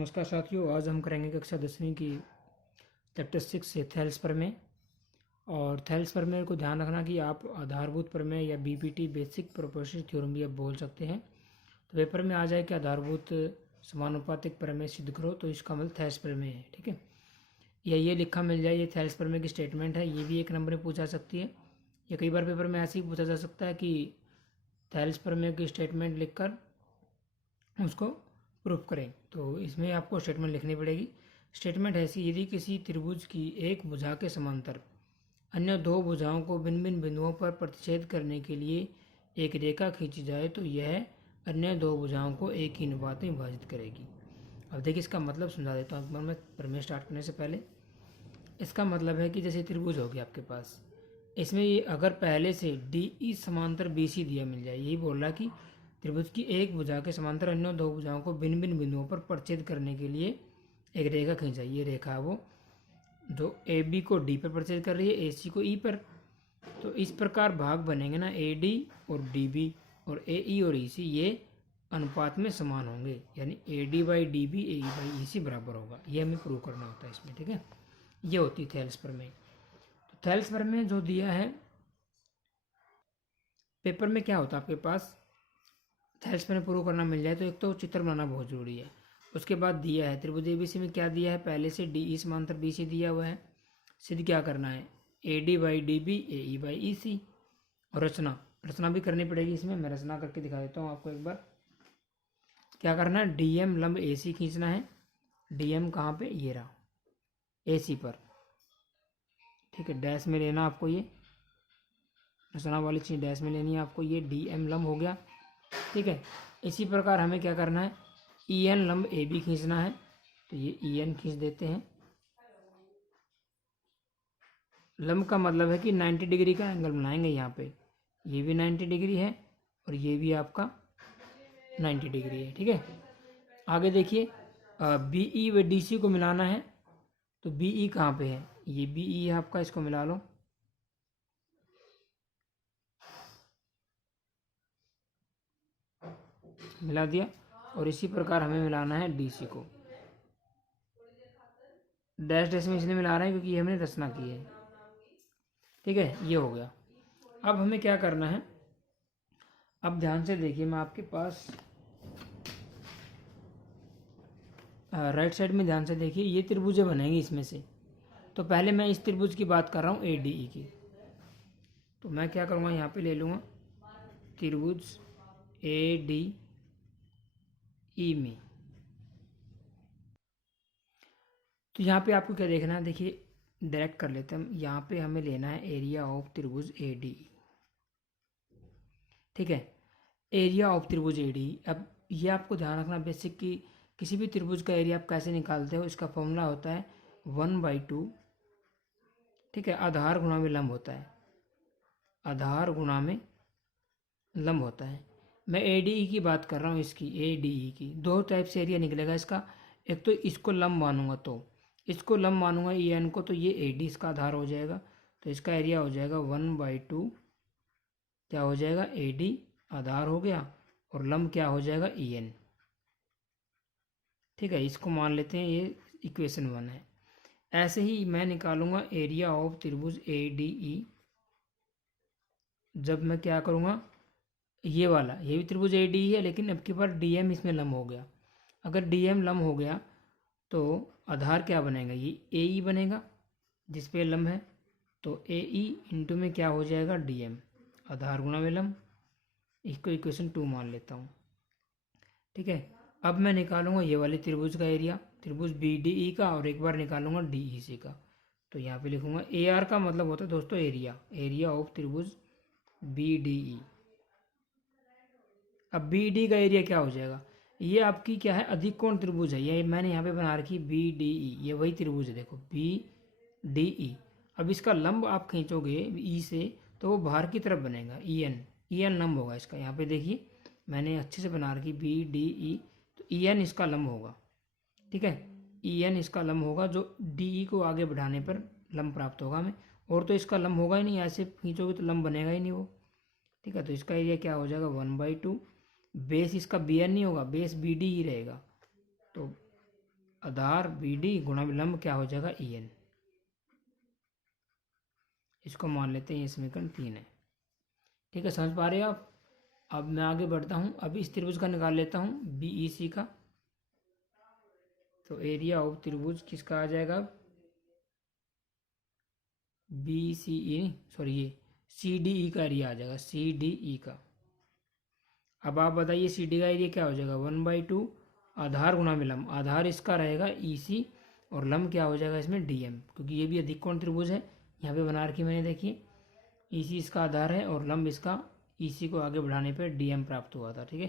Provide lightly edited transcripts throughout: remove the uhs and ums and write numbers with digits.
नमस्कार साथियों, आज हम करेंगे कक्षा 10वीं की चैप्टर 6 से थेल्स प्रमेय। और थेल्स प्रमेय को ध्यान रखना कि आप आधारभूत प्रमेय या बीपीटी बेसिक प्रोपोर्शन थ्योरम भी आप बोल सकते हैं। तो पेपर में आ जाए कि आधारभूत समानुपातिक प्रमेय सिद्ध करो, तो इसका मतलब थेल्स प्रमेय है। ठीक है, या ये लिखा मिल जाए, ये थेल्स प्रमेय की स्टेटमेंट है, ये भी एक नंबर में पूछा सकती है। या कई बार पेपर में ऐसे ही पूछा जा सकता है कि थेल्स प्रमेय की स्टेटमेंट लिखकर उसको प्रूफ करें। तो इसमें आपको स्टेटमेंट लिखनी पड़ेगी। स्टेटमेंट ऐसी, यदि किसी त्रिभुज की एक भुजा के समांतर अन्य दो भुजाओं को भिन्न भिन्न बिंदुओं पर प्रतिच्छेद करने के लिए एक रेखा खींची जाए तो यह अन्य दो भुजाओं को एक ही अनुपात में विभाजित करेगी। अब देखिए, इसका मतलब समझा देता हूँ एक बार मैं प्रमेय स्टार्ट करने से पहले। इसका मतलब है कि जैसे त्रिभुज हो गया आपके पास, इसमें ये अगर पहले से डी ई समांतर बी सी दिया मिल जाए, यही बोल रहा कि त्रिभुज की एक भुजा के समांतर अन्य दो भुजाओं को भिन्न भिन्न बिंदुओं पर प्रतिच्छेद करने के लिए एक रेखा खींचा। ये रेखा वो जो ए बी को डी पर प्रतिच्छेद कर रही है, ए सी को ई पर। तो इस प्रकार भाग बनेंगे ना, ए डी और डी बी और ए ई और ई सी, ये अनुपात में समान होंगे, यानी A D by D B A E by E C बराबर होगा। ये हमें प्रूव करना होता है इसमें। ठीक है, ये होती है थेल्स प्रमेय। तो थेल्स प्रमेय जो दिया है पेपर में, क्या होता है आपके पास, थेल्स प्रमेय प्रूव करना मिल जाए तो एक तो चित्र बनाना बहुत जरूरी है। उसके बाद दिया है त्रिभुज एबीसी में क्या दिया है, पहले से डी ई समांतर बी सी दिया हुआ है। सिद्ध क्या करना है, A D by D B A E by E C. और रचना भी करनी पड़ेगी इसमें। मैं रचना करके दिखा देता हूँ आपको एक बार। क्या करना है, डी एम लंब ए सी खींचना है। डी एम कहाँ पे, ये रहा, ए सी पर। ठीक है, डैश में लेना आपको, ये रचना वाली चीज़ डैश में लेनी है आपको। ये डी एम लंब हो गया। ठीक है, इसी प्रकार हमें क्या करना है, ई एन लंब ए बी खींचना है। तो ये ई एन खींच देते हैं। लंब का मतलब है कि 90 डिग्री का एंगल बनाएंगे यहाँ पे। ये भी 90 डिग्री है और ये भी आपका 90 डिग्री है। ठीक है, आगे देखिए, बी ई व डी सी को मिलाना है। तो बी ई कहाँ पे है, ये बी ई है आपका, इसको मिला लो। मिला दिया। और इसी प्रकार हमें मिलाना है डी सी को। डैश डैश में इसलिए मिला रहे हैं क्योंकि ये हमने रचना की है। ठीक है, ये हो गया। अब हमें क्या करना है, अब ध्यान से देखिए, मैं आपके पास राइट साइड में ध्यान से देखिए, ये त्रिभुजें बनेंगी इसमें से। तो पहले मैं इस त्रिभुज की बात कर रहा हूँ, ए डी ई की। तो मैं क्या करूँगा, यहाँ पे ले लूँगा त्रिभुज ए डी ई में। तो यहाँ पे आपको क्या देखना है, देखिए डायरेक्ट कर लेते हैं हम। यहाँ पे हमें लेना है एरिया ऑफ त्रिभुज ए डी। ठीक है, एरिया ऑफ त्रिभुज ए डी। अब ये आपको ध्यान रखना बेसिक कि किसी भी त्रिभुज का एरिया आप कैसे निकालते हो, इसका फॉर्मूला होता है 1/2। ठीक है, आधार गुणा में लंब होता है, आधार गुणा में लंब होता है। मैं ए डी ई की बात कर रहा हूँ, इसकी ए डी ई की। दो टाइप से एरिया निकलेगा इसका। एक तो इसको लंब मानूंगा, तो इसको लंब मानूंगा ई एन को, तो ये ए डी इसका आधार हो जाएगा। तो इसका एरिया हो जाएगा 1/2, क्या हो जाएगा, ए डी आधार हो गया, और लंब क्या हो जाएगा, ई एन। ठीक है, इसको मान लेते हैं, ये इक्वेशन 1 है। ऐसे ही मैं निकालूंगा एरिया ऑफ त्रिभुज ए डी ई। जब मैं क्या करूँगा, ये वाला, ये भी त्रिभुज ए डी है, लेकिन अब की बार डी एम इसमें लंब हो गया। अगर डी एम लंब हो गया तो आधार क्या बनेगा, ये ए ई बनेगा जिस पे लंब है। तो ए ई इंटू में क्या हो जाएगा, डी एम, आधार गुणा में लंब। इसको इक्वेशन 2 मान लेता हूँ। ठीक है, अब मैं निकालूंगा ये वाले त्रिभुज का एरिया, त्रिभुज बी डी ई का, और एक बार निकालूंगा डी ई सी का। तो यहाँ पे लिखूंगा ए आर का मतलब होता है दोस्तों एरिया, एरिया ऑफ त्रिभुज बी डी ई। अब बी डी का एरिया क्या हो जाएगा, ये आपकी क्या है, अधिक कोण त्रिभुज है। ये मैंने यहाँ पे बना रखी बी डी ई, ये वही त्रिभुज है, देखो बी डी ई। अब इसका लंब आप खींचोगे ई से, तो वो बाहर की तरफ बनेगा, ई एन, ई एन लंब होगा इसका। यहाँ पे देखिए मैंने अच्छे से बना रखी बी डी ई, तो ई एन इसका लंब होगा। ठीक है, ई एन इसका लंब होगा, जो डी ई को आगे बढ़ाने पर लंब प्राप्त होगा हमें। और तो इसका लंब होगा ही नहीं, ऐसे खींचोगे तो लंब बनेगा ही नहीं वो। ठीक है, तो इसका एरिया क्या हो जाएगा, 1/2। बेस इसका बी एन नहीं होगा, बेस बी डी ही रहेगा। तो आधार बी डी गुणा में लंब क्या हो जाएगा ई एन। इसको मान लेते हैं ये समीकरण 3 है। ठीक है, समझ पा रहे हो आप। अब मैं आगे बढ़ता हूँ, अब इस त्रिभुज का निकाल लेता हूँ बी ई सी का। तो एरिया ऑफ त्रिभुज किसका आ जाएगा अब, बी सी ई, सॉरी ये सी डी ई का एरिया आ जाएगा, सी डी ई का। अब आप बताइए सी डी का एरिया क्या हो जाएगा, 1/2 आधार गुणा में लंब। आधार इसका रहेगा ई सी और लंब क्या हो जाएगा इसमें डी एम, क्योंकि ये भी अधिक कोण त्रिभुज है। यहाँ पे बना रखी मैंने, देखिए ई सी इसका आधार है और लंब इसका ई सी को आगे बढ़ाने पर डी एम प्राप्त हुआ था। ठीक है,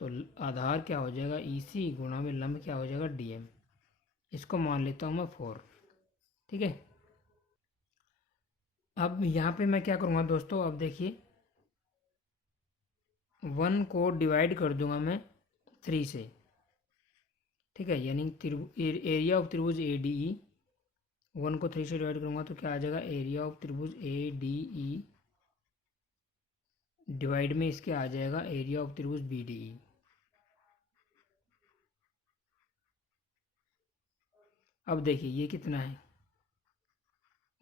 तो आधार क्या हो जाएगा ई सी गुणा में लंब क्या हो जाएगा डी एम। इसको मान लेता हूँ मैं 4। ठीक है, अब यहाँ पे मैं क्या करूँगा दोस्तों, अब देखिए 1 को डिवाइड कर दूंगा मैं 3 से। ठीक है, यानी एरिया ऑफ त्रिभुज ए डी ई, 1 को 3 से डिवाइड करूंगा तो क्या आ जाएगा, एरिया ऑफ त्रिभुज ए डी ई डिवाइड में इसके आ जाएगा एरिया ऑफ त्रिभुज बी डी ई। अब देखिए ये कितना है,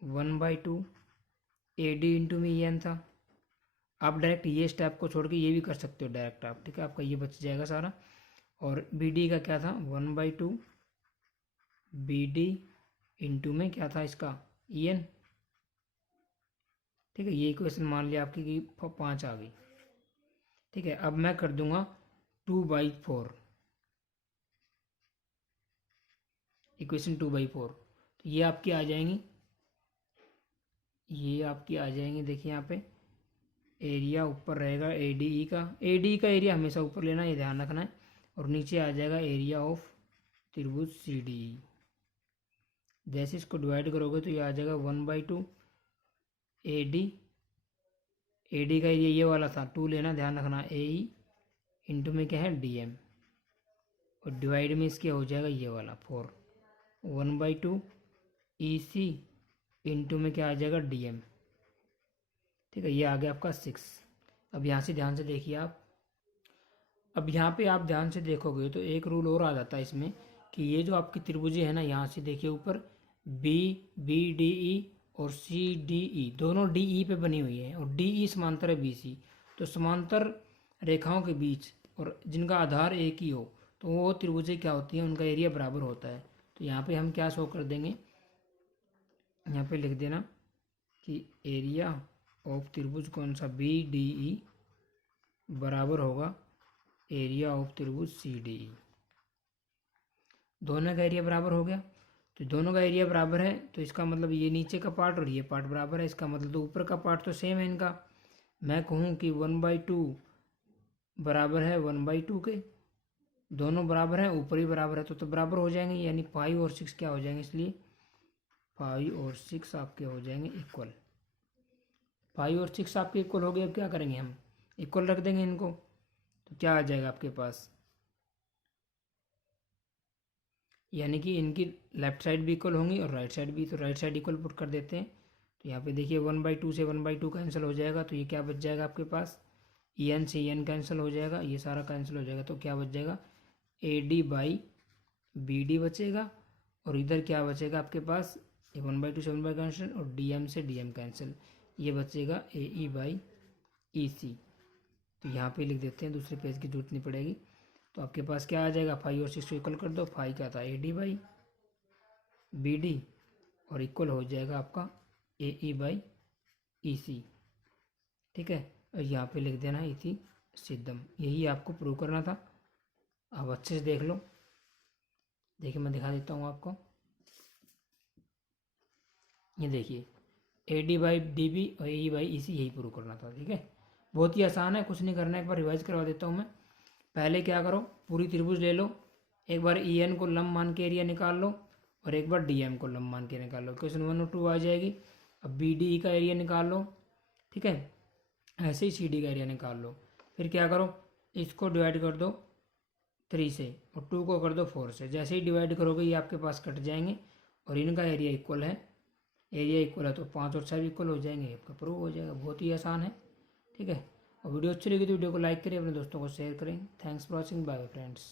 1/2 ए डी इंटू में एन था। आप डायरेक्ट ये स्टेप को छोड़ के ये भी कर सकते हो डायरेक्ट आप। ठीक है, आपका ये बच जाएगा सारा। और बी डी का क्या था, 1/2 बी डी इंटू में क्या था इसका ई एन। ठीक है, ये इक्वेशन मान लिया आपकी कि 5 आ गई। ठीक है, अब मैं कर दूंगा 2/4, इक्वेशन 2/4। तो ये आपकी आ जाएंगी, ये आपकी आ जाएंगी। देखिए यहाँ पे एरिया ऊपर रहेगा ए डी ई का, ए डी ई का एरिया हमेशा ऊपर लेना, ये ध्यान रखना है। और नीचे आ जाएगा एरिया ऑफ त्रिभुज सी डी ई। जैसे इसको डिवाइड करोगे तो ये आ जाएगा 1/2 ए डी, ए डी का एरिया ये वाला था 2 लेना, ध्यान रखना, ए ई इंटू में क्या है डी एम, और डिवाइड में इसके हो जाएगा ये वाला 4, 1/2 ई सी इंटू में क्या आ जाएगा डी एम। ठीक है, ये आ गया आपका 6। अब यहाँ से ध्यान से देखिए आप, अब यहाँ पे आप ध्यान से देखोगे तो एक रूल और आ जाता है इसमें कि ये जो आपकी त्रिभुजें है ना, यहाँ से देखिए ऊपर बी बी डी ई और सी डी ई दोनों डी ई पे बनी हुई है और डी ई समांतर है बी सी। तो समांतर रेखाओं के बीच और जिनका आधार एक ही हो तो वो त्रिभुजें क्या होती हैं, उनका एरिया बराबर होता है। तो यहाँ पे हम क्या शो कर देंगे, यहाँ पे लिख देना कि एरिया ऑफ त्रिभुज कौन सा, बी डी ई बराबर होगा एरिया ऑफ त्रिभुज सी डी ई। दोनों का एरिया बराबर हो गया, तो दोनों का एरिया बराबर है तो इसका मतलब ये नीचे का पार्ट और ये पार्ट बराबर है। इसका मतलब तो ऊपर का पार्ट तो सेम है इनका। मैं कहूँ कि 1/2 बराबर है 1/2 के, दोनों बराबर हैं, ऊपर ही बराबर है तो बराबर हो जाएंगे, यानी 5 और 6 क्या हो जाएंगे, इसलिए 5 और 6 आपके हो जाएंगे इक्वल। 5 और 6 आपके इक्वल हो गए। अब क्या करेंगे, हम इक्वल रख देंगे इनको, तो क्या आ जाएगा आपके पास, यानी कि इनकी लेफ्ट साइड भी इक्वल होंगी और राइट साइड भी। तो राइट साइड इक्वल पुट कर देते हैं। तो यहाँ पे देखिए 1/2 से 1/2 कैंसिल हो जाएगा, तो ये क्या बच जाएगा आपके पास, ई एन से ई एन कैंसिल हो जाएगा, ये सारा कैंसिल हो जाएगा। तो क्या बच जाएगा, a D by b d बचेगा, और इधर क्या बचेगा आपके पास, ये 1/2 से 1/2 कैंसिल और डी एम से डी एम कैंसिल, ये बचेगा ए ई बाई ई सी। तो यहाँ पे लिख देते हैं, दूसरे पेज की जरूरत नहीं पड़ेगी। तो आपके पास क्या आ जाएगा, 5 और 6 को इक्वल कर दो, 5 क्या था a D by b d और इक्वल हो जाएगा आपका ए ई बाई ई सी। ठीक है, और यहाँ पे लिख देना इति सिद्धम। यही आपको प्रूव करना था। अब अच्छे से देख लो, देखिए मैं दिखा देता हूँ आपको। ये देखिए a D by D b और ए ई बाई ई सी, यही प्रूव करना था। ठीक है, बहुत ही आसान है, कुछ नहीं करना है। एक बार रिवाइज करवा देता हूँ मैं। पहले क्या करो, पूरी त्रिभुज ले लो, एक बार ई एन को लंब मान के एरिया निकाल लो और एक बार डी एम को लंब मान के निकाल लो। क्वेश्चन 1 और 2 आ जाएगी। अब बी डी ई का एरिया निकाल लो। ठीक है, ऐसे ही सी डी का एरिया निकाल लो। फिर क्या करो, इसको डिवाइड कर दो 3 से और 2 को कर दो 4 से। जैसे ही डिवाइड करोगे ये आपके पास कट जाएंगे और इनका एरिया इक्वल है। एरिया इक्वल है तो 5 और 6 इक्वल हो जाएंगे, आपका प्रूव हो जाएगा। बहुत ही आसान है। ठीक है, और वीडियो अच्छी लगी तो वीडियो को लाइक करें, अपने दोस्तों को शेयर करें। Thanks for watching, bye friends.